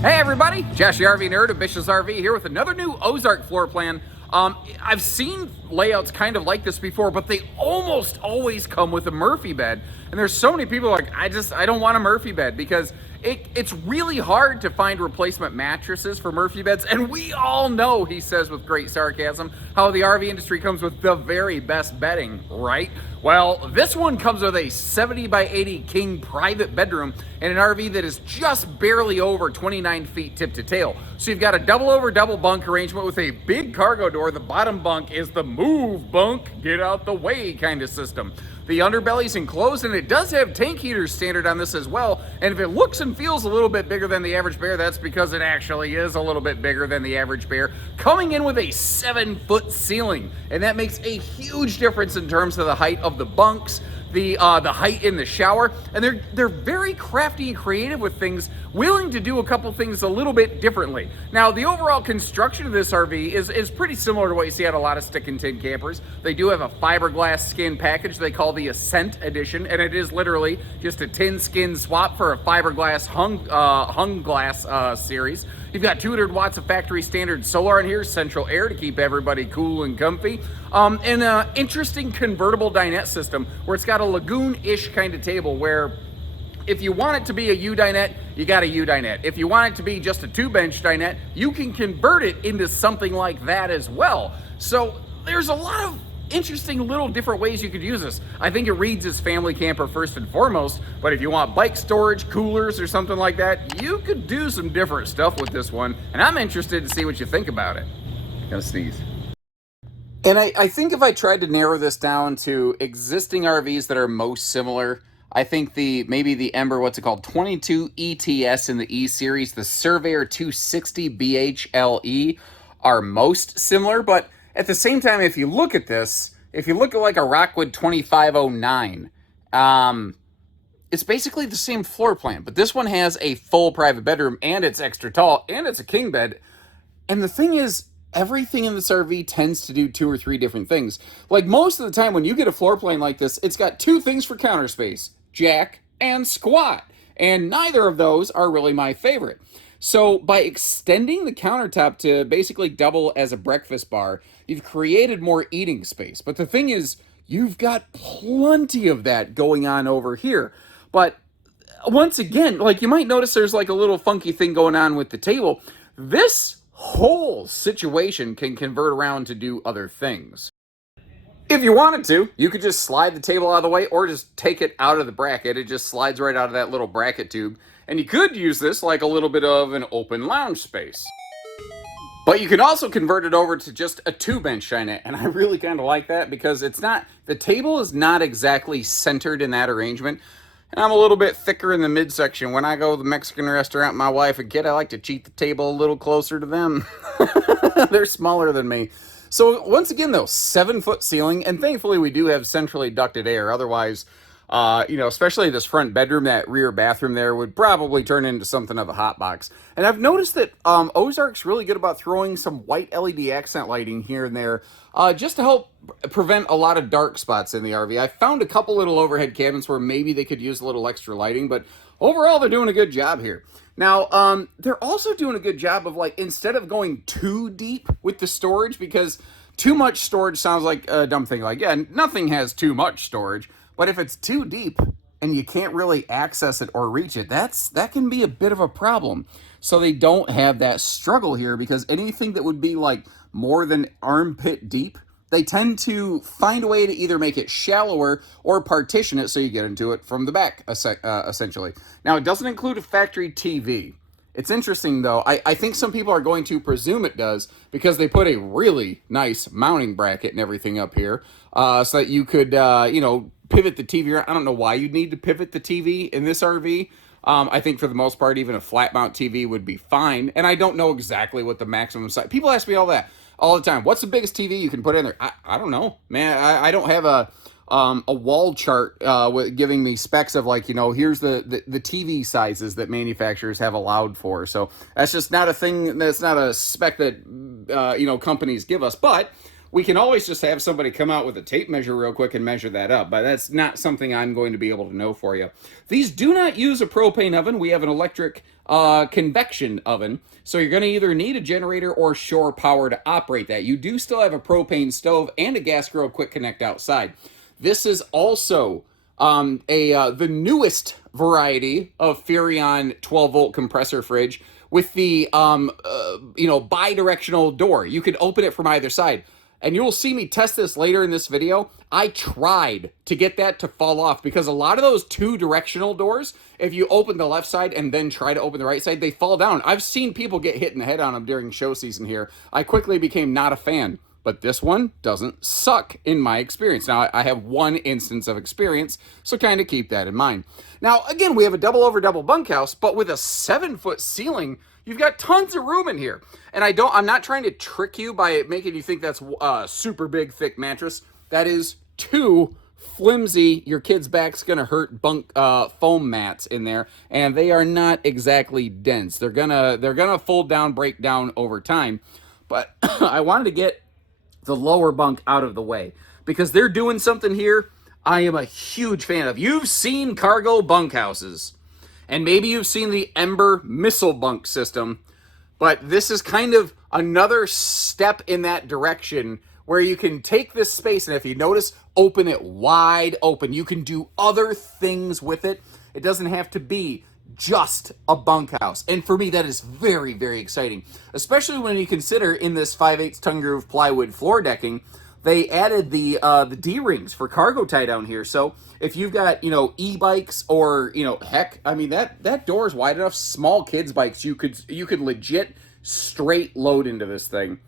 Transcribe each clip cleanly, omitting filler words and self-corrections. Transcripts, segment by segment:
Hey everybody, Josh the RV Nerd of Bish's RV here with another new Ozark floor plan. I've seen layouts kind of like this before, but they almost always come with a Murphy bed. And there's so many people like, I don't want a Murphy bed because it's really hard to find replacement mattresses for Murphy beds. And we all know, he says with great sarcasm, how the RV industry comes with the very best bedding, right? Well, this one comes with a 70 by 80 king private bedroom and an RV that is just barely over 29 feet tip to tail. So you've got a double over double bunk arrangement with a big cargo door. The bottom bunk is the move bunk, get out the way kind of system. The underbelly's enclosed, and it does have tank heaters standard on this as well. And if it looks and feels a little bit bigger than the average bear, that's because it actually is a little bit bigger than the average bear. Coming in with a 7-foot ceiling, and that makes a huge difference in terms of the height of the bunks, the height in the shower, and they're very crafty and creative with things, willing to do a couple things a little bit differently. Now, the overall construction of this RV is pretty similar to what you see at a lot of stick and tin campers. They do have a fiberglass skin package they call the Ascent Edition, and it is literally just a tin skin swap for a fiberglass hung glass series. You've got 200 watts of factory standard solar in here, central air to keep everybody cool and comfy. And an interesting convertible dinette system where it's got a lagoon-ish kind of table where if you want it to be a U-dinette, you got a U-dinette. If you want it to be just a 2-bench dinette, you can convert it into something like that as well. So there's a lot of interesting little different ways you could use this. I think it reads as family camper first and foremost, but if you want bike storage, coolers, or something like that, you could do some different stuff with this one, and I'm interested to see what you think about it. Gonna sneeze. And I think if I tried to narrow this down to existing RVs that are most similar, I think maybe the Ember, what's it called, 22 ETS in the E series, the Surveyor 260BHLE are most similar, but at the same time, if you look at this, if you look at like a Rockwood 2509, it's basically the same floor plan, but this one has a full private bedroom and it's extra tall and it's a king bed. And the thing is, everything in this RV tends to do 2 or 3 different things. Like most of the time when you get a floor plan like this, it's got 2 things for counter space, jack and squat. And neither of those are really my favorite. So by extending the countertop to basically double as a breakfast bar, you've created more eating space. But the thing is, you've got plenty of that going on over here. But once again, like you might notice there's like a little funky thing going on with the table. This whole situation can convert around to do other things. If you wanted to, you could just slide the table out of the way or just take it out of the bracket. It just slides right out of that little bracket tube. And you could use this like a little bit of an open lounge space. But you can also convert it over to just a 2-bench dinette. And I really kind of like that because the table is not exactly centered in that arrangement. And I'm a little bit thicker in the midsection. When I go to the Mexican restaurant, my wife and kid, I like to cheat the table a little closer to them. They're smaller than me. So once again, though, 7-foot ceiling, and thankfully we do have centrally ducted air. Otherwise, especially this front bedroom, that rear bathroom there would probably turn into something of a hot box. And I've noticed that Ozark's really good about throwing some white LED accent lighting here and there, just to help prevent a lot of dark spots in the RV. I found a couple little overhead cabinets where maybe they could use a little extra lighting, but overall they're doing a good job here. Now, they're also doing a good job of, like, instead of going too deep with the storage, because too much storage sounds like a dumb thing. Like, yeah, nothing has too much storage, but if it's too deep and you can't really access it or reach it, that can be a bit of a problem. So they don't have that struggle here, because anything that would be like more than armpit deep, they tend to find a way to either make it shallower or partition it so you get into it from the back, essentially. Now, it doesn't include a factory TV. It's interesting, though. I think some people are going to presume it does because they put a really nice mounting bracket and everything up here so that you could, pivot the TV. I don't know why you'd need to pivot the TV in this RV. I think for the most part, even a flat mount TV would be fine. And I don't know exactly what the maximum size. People ask me all the time. What's the biggest TV you can put in there? I don't know, man. I don't have a wall chart giving me specs of, like, here's the TV sizes that manufacturers have allowed for. So that's just not a thing. That's not a spec that companies give us. But we can always just have somebody come out with a tape measure real quick and measure that up, but that's not something I'm going to be able to know for you. These do not use a propane oven. We have an electric convection oven, so you're going to either need a generator or shore power to operate that. You do still have a propane stove and a gas grill quick connect outside. This is also the newest variety of Furrion 12-volt compressor fridge with the bi-directional door. You can open it from either side. And you'll see me test this later in this video. I tried to get that to fall off because a lot of those two-directional doors, if you open the left side and then try to open the right side, they fall down. I've seen people get hit in the head on them during show season here. I quickly became not a fan. But this one doesn't suck in my experience. Now, I have one instance of experience, so kind of keep that in mind. Now, again, we have a double over double bunkhouse, but with a 7-foot ceiling, you've got tons of room in here. And I'm not trying to trick you by making you think that's a super big, thick mattress. That is too flimsy. Your kid's back's gonna hurt bunk foam mats in there, and they are not exactly dense. They're gonna fold down, break down over time. But I wanted to get the lower bunk out of the way because they're doing something here I am a huge fan of. You've seen cargo bunkhouses, and maybe you've seen the Ember missile bunk system, but this is kind of another step in that direction where you can take this space and, if you notice, open it wide open. You can do other things with it. It doesn't have to be just a bunkhouse. And for me, that is very, very exciting, especially when you consider in this 5/8 ton groove plywood floor decking, they added the D-rings for cargo tie down here. So if you've got, e-bikes or, heck, I mean, that door is wide enough. Small kids bikes, you could legit straight load into this thing.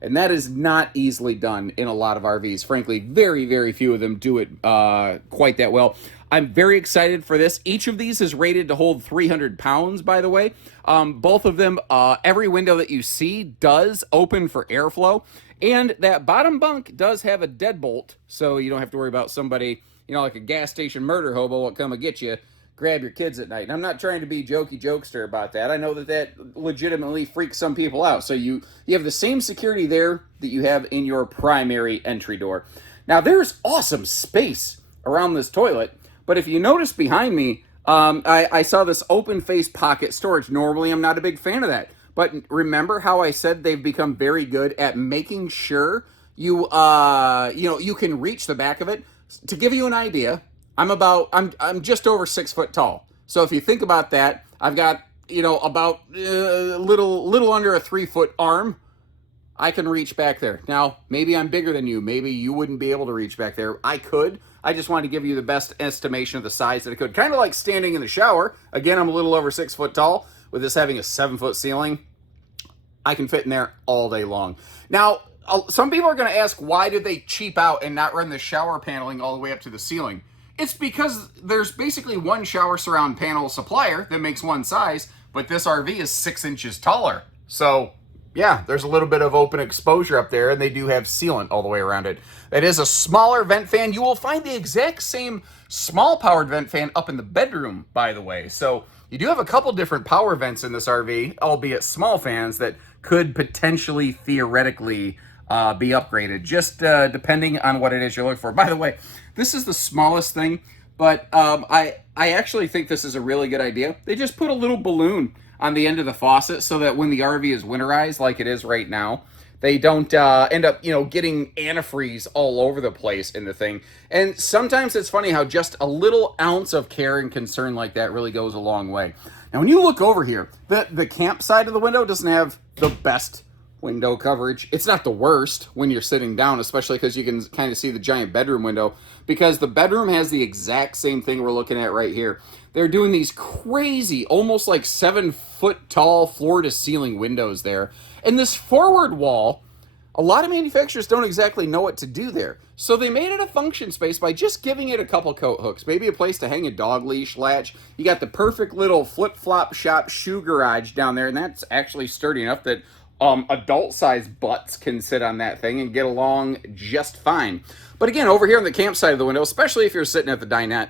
And that is not easily done in a lot of RVs. Frankly, very, very few of them do it quite that well. I'm very excited for this. Each of these is rated to hold 300 pounds, by the way. Both of them, every window that you see does open for airflow. And that bottom bunk does have a deadbolt, so you don't have to worry about somebody, like a gas station murder hobo will come and get you, grab your kids at night. And I'm not trying to be jokester about that. I know that legitimately freaks some people out. So you have the same security there that you have in your primary entry door. Now, there's awesome space around this toilet, but if you notice behind me, I saw this open face pocket storage. Normally, I'm not a big fan of that. But remember how I said they've become very good at making sure you can reach the back of it? To give you an idea, I'm just over 6 foot tall. So if you think about that, I've got, about little under a 3 foot arm. I can reach back there. Now, maybe I'm bigger than you. Maybe you wouldn't be able to reach back there. I could. I just wanted to give you the best estimation of the size that I could. Kind of like standing in the shower. Again, I'm a little over 6 foot tall. With this having a 7-foot ceiling, I can fit in there all day long. Now, some people are going to ask, why did they cheap out and not run the shower paneling all the way up to the ceiling? It's because there's basically one shower surround panel supplier that makes one size, but this RV is 6 inches taller. So, yeah, there's a little bit of open exposure up there, and they do have sealant all the way around it. That is a smaller vent fan. You will find the exact same small-powered vent fan up in the bedroom, by the way. So you do have a couple different power vents in this RV, albeit small fans, that could potentially, theoretically, be upgraded, just depending on what it is you're looking for. By the way, this is the smallest thing, but I actually think this is a really good idea. They just put a little balloon on the end of the faucet so that when the RV is winterized, like it is right now, they don't end up, getting antifreeze all over the place in the thing. And sometimes it's funny how just a little ounce of care and concern like that really goes a long way. Now, when you look over here, the camp side of the window doesn't have the best window coverage. It's not the worst when you're sitting down, especially because you can kind of see the giant bedroom window, because the bedroom has the exact same thing we're looking at right here. They're doing these crazy, almost like 7 foot tall floor to ceiling windows there. And this forward wall, a lot of manufacturers don't exactly know what to do there. So they made it a function space by just giving it a couple coat hooks, maybe a place to hang a dog leash latch. You got the perfect little flip-flop shop shoe garage down there, and that's actually sturdy enough that adult-sized butts can sit on that thing and get along just fine. But again, over here on the campsite of the window, especially if you're sitting at the dinette,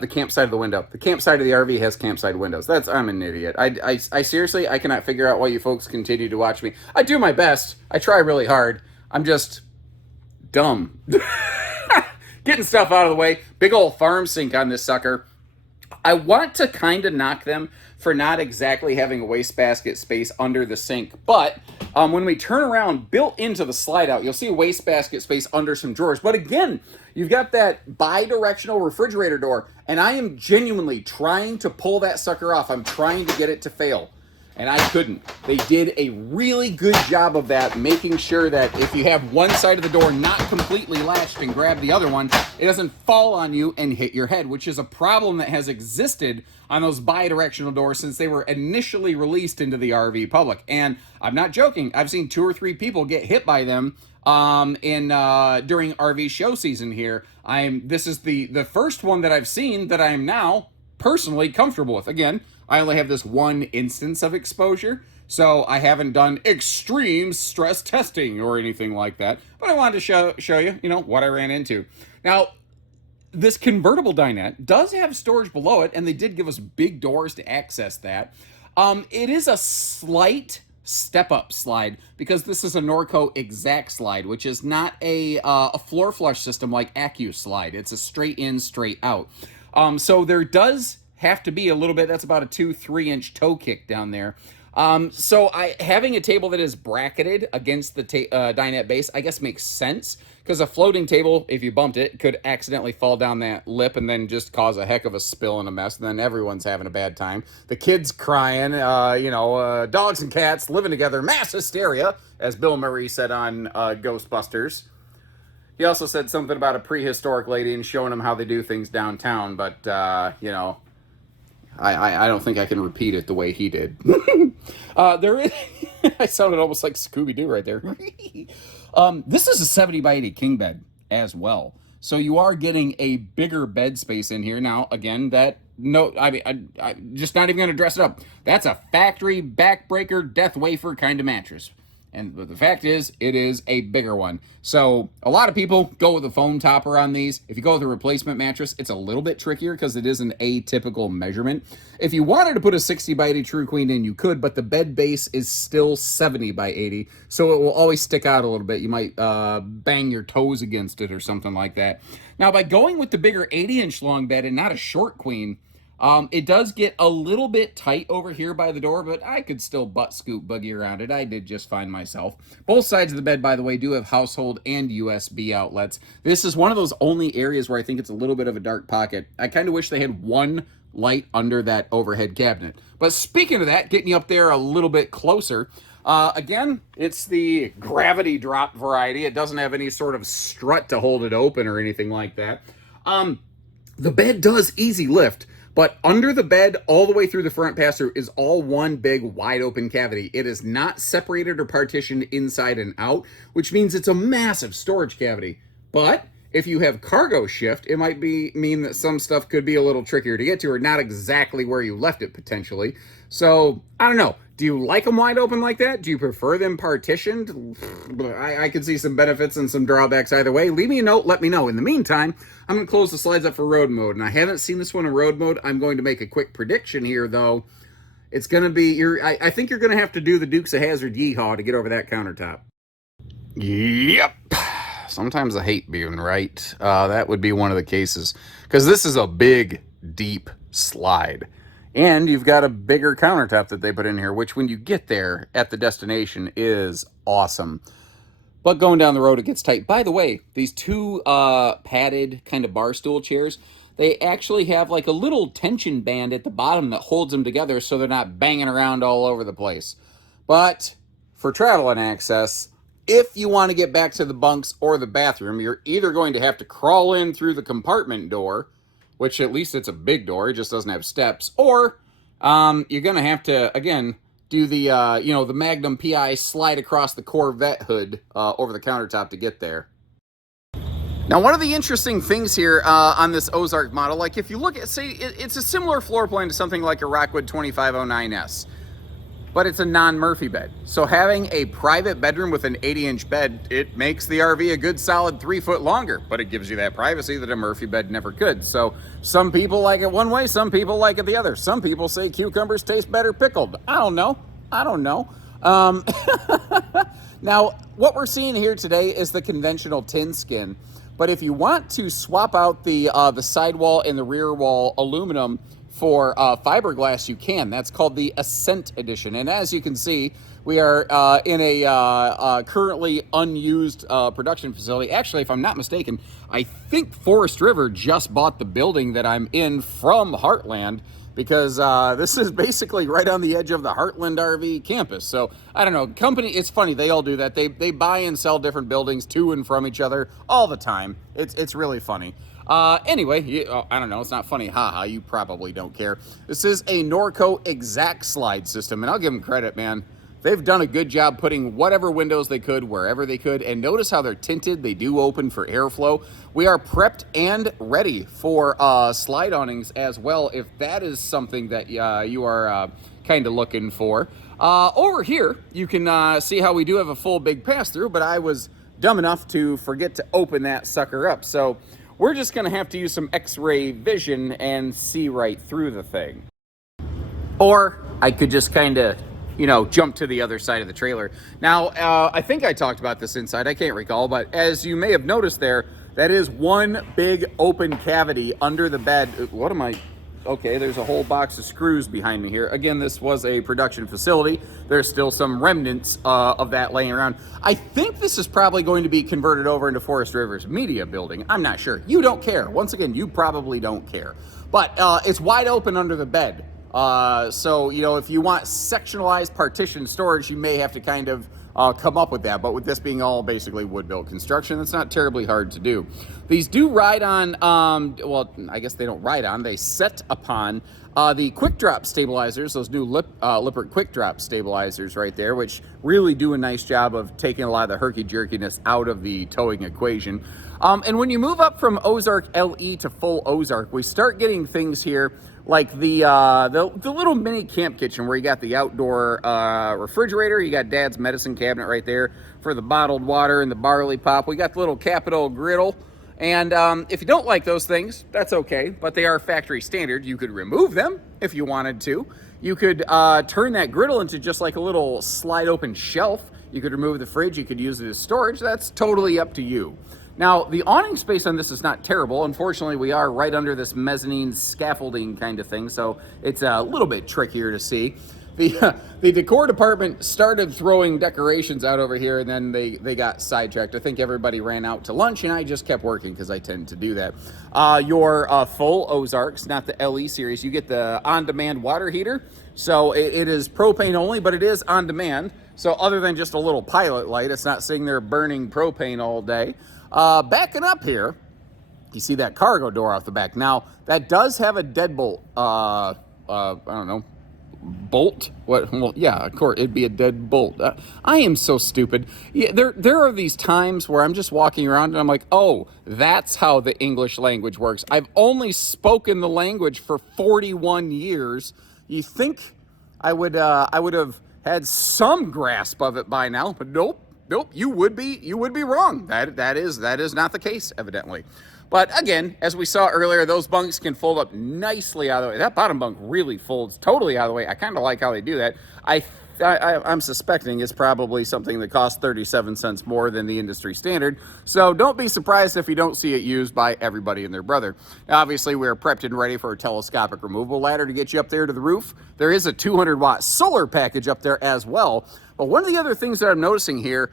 the campsite of the window. The campsite of the RV has campsite windows. I'm an idiot. I seriously, I cannot figure out why you folks continue to watch me. I do my best. I try really hard. I'm just dumb. Getting stuff out of the way. Big old farm sink on this sucker. I want to kind of knock them for not exactly having a wastebasket space under the sink, but when we turn around, built into the slide out, you'll see a wastebasket space under some drawers. But again, you've got that bi-directional refrigerator door, and I am genuinely trying to pull that sucker off. I'm trying to get it to fail, and I couldn't. They did a really good job of that, making sure that if you have one side of the door not completely latched and grab the other one, it doesn't fall on you and hit your head, which is a problem that has existed on those bi-directional doors since they were initially released into the RV public. And I'm not joking. I've seen 2 or 3 people get hit by them during RV show season here. This is the first one that I've seen that I am now personally comfortable with. Again, I only have this one instance of exposure, so I haven't done extreme stress testing or anything like that, but I wanted to show you, what I ran into. Now, this convertible dinette does have storage below it, and they did give us big doors to access that. It is a slight step-up slide because this is a Norco Exact slide, which is not a floor flush system like AccuSlide. It's a straight in, straight out. So there does have to be a little bit. That's about a 2-3 inch toe kick down there. So having a table that is bracketed against the dinette base, I guess makes sense, because a floating table, if you bumped it, could accidentally fall down that lip and then just cause a heck of a spill and a mess, and then everyone's having a bad time. The kids crying, dogs and cats living together, mass hysteria, as Bill Murray said on Ghostbusters. He also said something about a prehistoric lady and showing them how they do things downtown, but, I don't think I can repeat it the way he did. There is, I sounded almost like Scooby-Doo right there. This is a 70 by 80 king bed as well. So you are getting a bigger bed space in here. Now, again, I'm just not even going to dress it up. That's a factory backbreaker death wafer kind of mattress. And the fact is, it is a bigger one. So a lot of people go with a foam topper on these. If you go with a replacement mattress, it's a little bit trickier because it is an atypical measurement. If you wanted to put a 60 by 80 True Queen in, you could, but the bed base is still 70 by 80. So it will always stick out a little bit. You might bang your toes against it or something like that. Now, by going with the bigger 80-inch long bed and not a short queen, it does get a little bit tight over here by the door, but I could still butt scoop buggy around it. I did just fine myself. Both sides of the bed, by the way, do have household and USB outlets. This is one of those only areas where I think it's a little bit of a dark pocket. I kind of wish they had one light under that overhead cabinet. But speaking of that, getting you up there a little bit closer, again, it's the gravity drop variety. It doesn't have any sort of strut to hold it open or anything like that. The bed does easy lift. But under the bed, all the way through the front pass-through, is all one big wide open cavity. It is not separated or partitioned inside and out, which means it's a massive storage cavity. But if you have cargo shift, it might mean that some stuff could be a little trickier to get to, or not exactly where you left it potentially. So, I don't know. Do you like them wide open like that? Do you prefer them partitioned? I could see some benefits and some drawbacks either way. Leave me a note, let me know. In the meantime, I'm going to close the slides up for road mode, and I haven't seen this one in road mode. I'm going to make a quick prediction here, though. It's going to be, I think you're going to have to do the Dukes of Hazzard yeehaw to get over that countertop. Yep. Sometimes I hate being right. That would be one of the cases, because this is a big, deep slide. And you've got a bigger countertop that they put in here, which when you get there at the destination is awesome. But going down the road, it gets tight. By the way, these two padded kind of bar stool chairs, they actually have like a little tension band at the bottom that holds them together so they're not banging around all over the place. But for travel and access, if you want to get back to the bunks or the bathroom, you're either going to have to crawl in through the compartment door, which at least it's a big door, it just doesn't have steps, or you're going to have to, again, do the, the Magnum PI slide across the Corvette hood over the countertop to get there. Now, one of the interesting things here on this Ozark model, like if you look at, say, it's a similar floor plan to something like a Rockwood 2509S, but it's a non-Murphy bed. So having a private bedroom with an 80-inch bed, it makes the RV a good solid 3 foot longer, but it gives you that privacy that a Murphy bed never could. So some people like it one way, some people like it the other. Some people say cucumbers taste better pickled. I don't know. Now, what we're seeing here today is the conventional tin skin. But if you want to swap out the sidewall and the rear wall aluminum for fiberglass, you can. That's called the Ascent Edition. And as you can see, we are in a currently unused production facility. Actually, if I'm not mistaken, I think Forest River just bought the building that I'm in from Heartland, because this is basically right on the edge of the Heartland RV campus. So I don't know, company, it's funny, they all do that. They buy and sell different buildings to and from each other all the time. It's really funny. Anyway, I don't know, it's not funny, haha, you probably don't care. This is a Norco Exact Slide system, and I'll give them credit, man. They've done a good job putting whatever windows they could wherever they could, and notice how they're tinted. They do open for airflow. We are prepped and ready for slide awnings as well, if that is something that you are kind of looking for. Over here, you can see how we do have a full big pass-through, but I was dumb enough to forget to open that sucker up. So we're just gonna have to use some X-ray vision and see right through the thing. Or I could just kind of, you know, jump to the other side of the trailer. Now, I think I talked about this inside, I can't recall, but as you may have noticed there, that is one big open cavity under the bed. What am I? Okay, there's a whole box of screws behind me here. Again, this was a production facility. There's still some remnants of that laying around. I think this is probably going to be converted over into Forest River's media building. I'm not sure. You don't care. Once again, you probably don't care. But it's wide open under the bed. So, you know, if you want sectionalized partition storage, you may have to kind of come up with that. But with this being all basically wood-built construction, it's not terribly hard to do. These do ride on, well, I guess they don't ride on, they set upon the quick drop stabilizers, those new Lippert quick drop stabilizers right there, which really do a nice job of taking a lot of the herky-jerkiness out of the towing equation. And when you move up from Ozark LE to full Ozark, we start getting things here like the little mini camp kitchen where you got the outdoor refrigerator, you got Dad's medicine cabinet right there for the bottled water and the barley pop. We got the little Capital griddle. And if you don't like those things, that's okay, but they are factory standard. You could remove them if you wanted to. You could turn that griddle into just like a little slide open shelf. You could remove the fridge, you could use it as storage. That's totally up to you. Now, the awning space on this is not terrible. Unfortunately, we are right under this mezzanine scaffolding kind of thing, so it's a little bit trickier to see. The decor department started throwing decorations out over here, and then they got sidetracked. I think everybody ran out to lunch, and I just kept working because I tend to do that. Your full Ozarks, not the LE series, you get the on-demand water heater. So it is propane only, but it is on demand. So other than just a little pilot light, it's not sitting there burning propane all day. Backing up here, you see that cargo door off the back. Now, that does have a deadbolt, I don't know, bolt? What? Well, yeah, of course, it'd be a deadbolt. I am so stupid. Yeah, there are these times where I'm just walking around and I'm like, oh, that's how the English language works. I've only spoken the language for 41 years. You think I would have had some grasp of it by now, but nope. Nope, you would be wrong. That is not the case, evidently. But again, as we saw earlier, those bunks can fold up nicely out of the way. That bottom bunk really folds totally out of the way. I kind of like how they do that. I'm suspecting it's probably something that costs 37 cents more than the industry standard. So don't be surprised if you don't see it used by everybody and their brother. Now, obviously, we're prepped and ready for a telescopic removal ladder to get you up there to the roof. There is a 200-watt solar package up there as well. But one of the other things that I'm noticing here,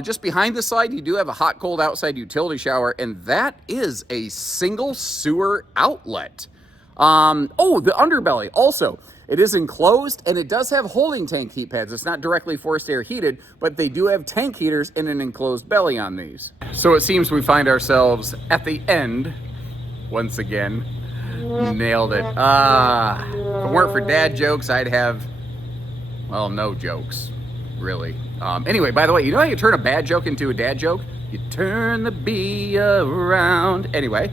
just behind the slide, you do have a hot, cold outside utility shower, and that is a single sewer outlet. Oh, the underbelly also. It is enclosed, and it does have holding tank heat pads. It's not directly forced air heated, but they do have tank heaters and an enclosed belly on these. So it seems we find ourselves at the end, once again. Nailed it. If it weren't for dad jokes, I'd have, well, no jokes. Really. Anyway, by the way, you know how you turn a bad joke into a dad joke? You turn the bee around. Anyway,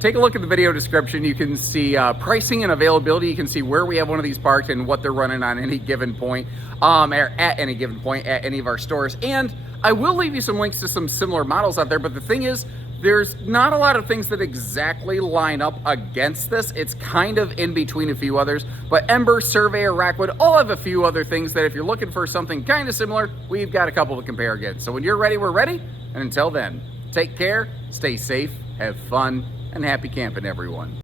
take a look at the video description. You can see pricing and availability. You can see where we have one of these parked and what they're running on any given point, or at any given point at any of our stores. And I will leave you some links to some similar models out there, but the thing is, There's not a lot of things that exactly line up against this. It's kind of in between a few others, but Ember, Surveyor, Rockwood all have a few other things that if you're looking for something kind of similar, we've got a couple to compare against. So when you're ready, we're ready. And until then, take care, stay safe, have fun, and happy camping, everyone.